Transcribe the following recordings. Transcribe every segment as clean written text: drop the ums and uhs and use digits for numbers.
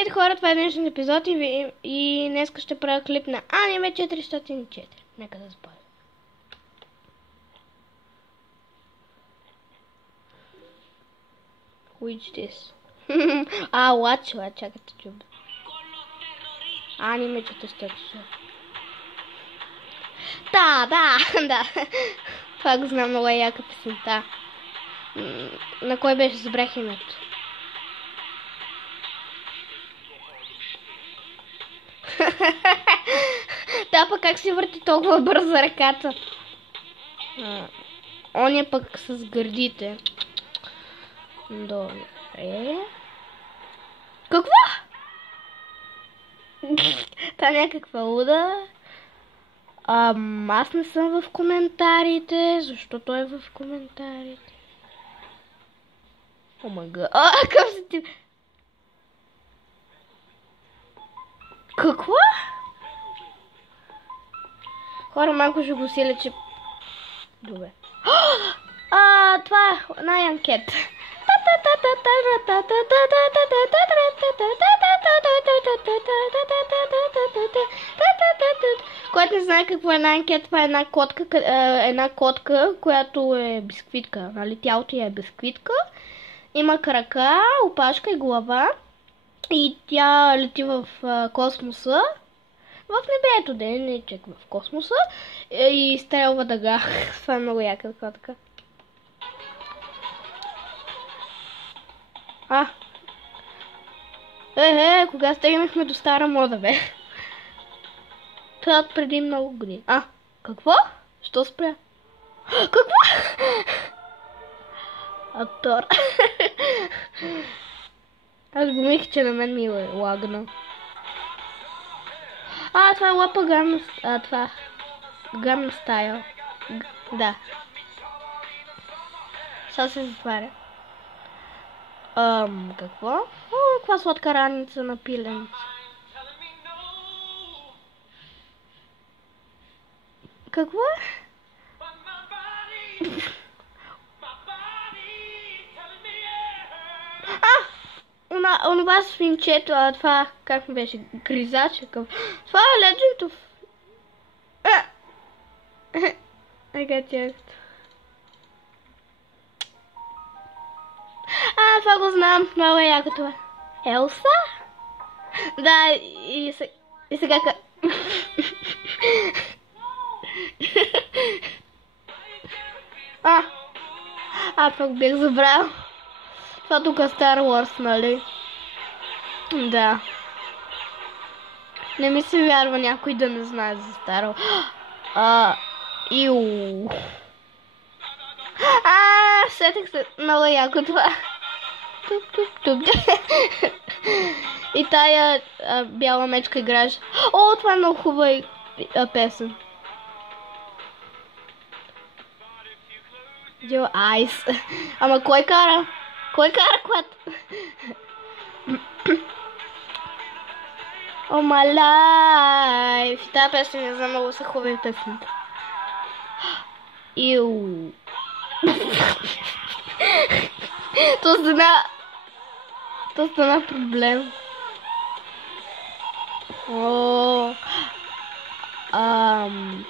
Здравейте хора, това е днешен епизод и днес ще правя клип на Аниме 404. Нека да запазя. Which this? Watch, чакайте чуба. Аниме 404. Да. Това го знам, много яка песента. На кой беше, забрах името. Да, пък как си върти толкова бързо ръката? Он е пък с гърдите. Добре. Какво? Та някаква луда. Аз не съм в коментарите. Защо той е в коментарите? О май гад. Какъв си ти? Какво? Хора, малко ще го силя, че... Добре. Това е една анкета. Който не знае какво е една анкета, това е една котка, която е бисквитка. Нали? Тялото е бисквитка. Има крака, опашка и глава. И тя лети в космоса. В небето, не чек в космоса. И стрелва дъга. Това е много яка котка. Кога стигнахме до стара мода, бе? Това преди много години. Какво? Що спря? Какво? Актор. Аз го мислих, че на мен ми е лагна. Това е лапа Gangnam Style. Да. Сега се затваря. Какво? Каква сладка раница на пиленце. Какво? Онова свинчето, това как ми беше? Гризач? Това е Legend of... Това го знам, много е яко това. Елса? Да, и сега пък бях забрал. Това тук е Star Wars, нали? Да. Не ми се вярва някой да не знае за Star Wars. Сетих се много яко това. Туп. И тая бяла мечка играш. Това е много хубава песен. Айс. Ама кой кара? Кой кара колата? О, my life. Тази песен не знам, много са хубави песните. То стана проблем.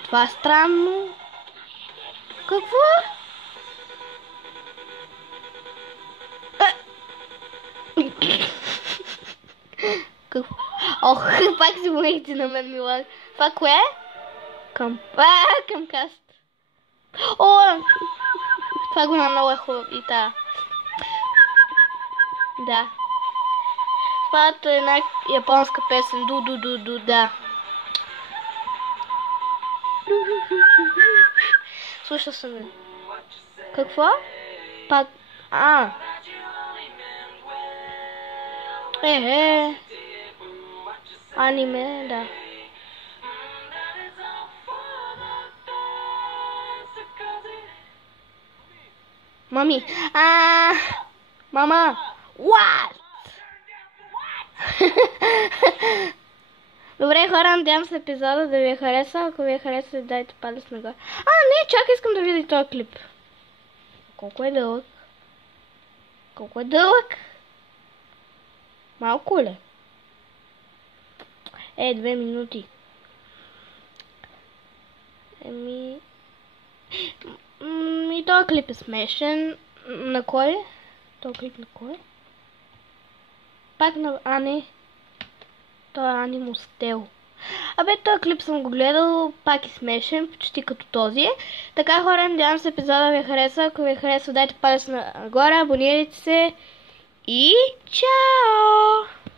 Това е странно. Какво? Пак си моите на мен ми лага. Това кое е? Към каст. Това го много е хубаво и та. Да. Това е една японска песен. Да. Слушал съм. Какво? Пак. Аниме, да. Мами. Мама. What? Добре, хора, надявам се епизода да ви е хареса. Ако ви е хареса, дайте палец нагоре. Не, чакай, искам да видя този клип. Колко е дълъг? Малко ли? 2 минути. И този клип е смешен. На кой? Този клип на кой? Пак на Ани. Той е Animal Tale. Този клип съм го гледал, пак е смешен, почти като този. Така хора, надявам се епизода ви е хареса. Ако ви е хареса, дайте палец нагоре, абонирайте се и чао!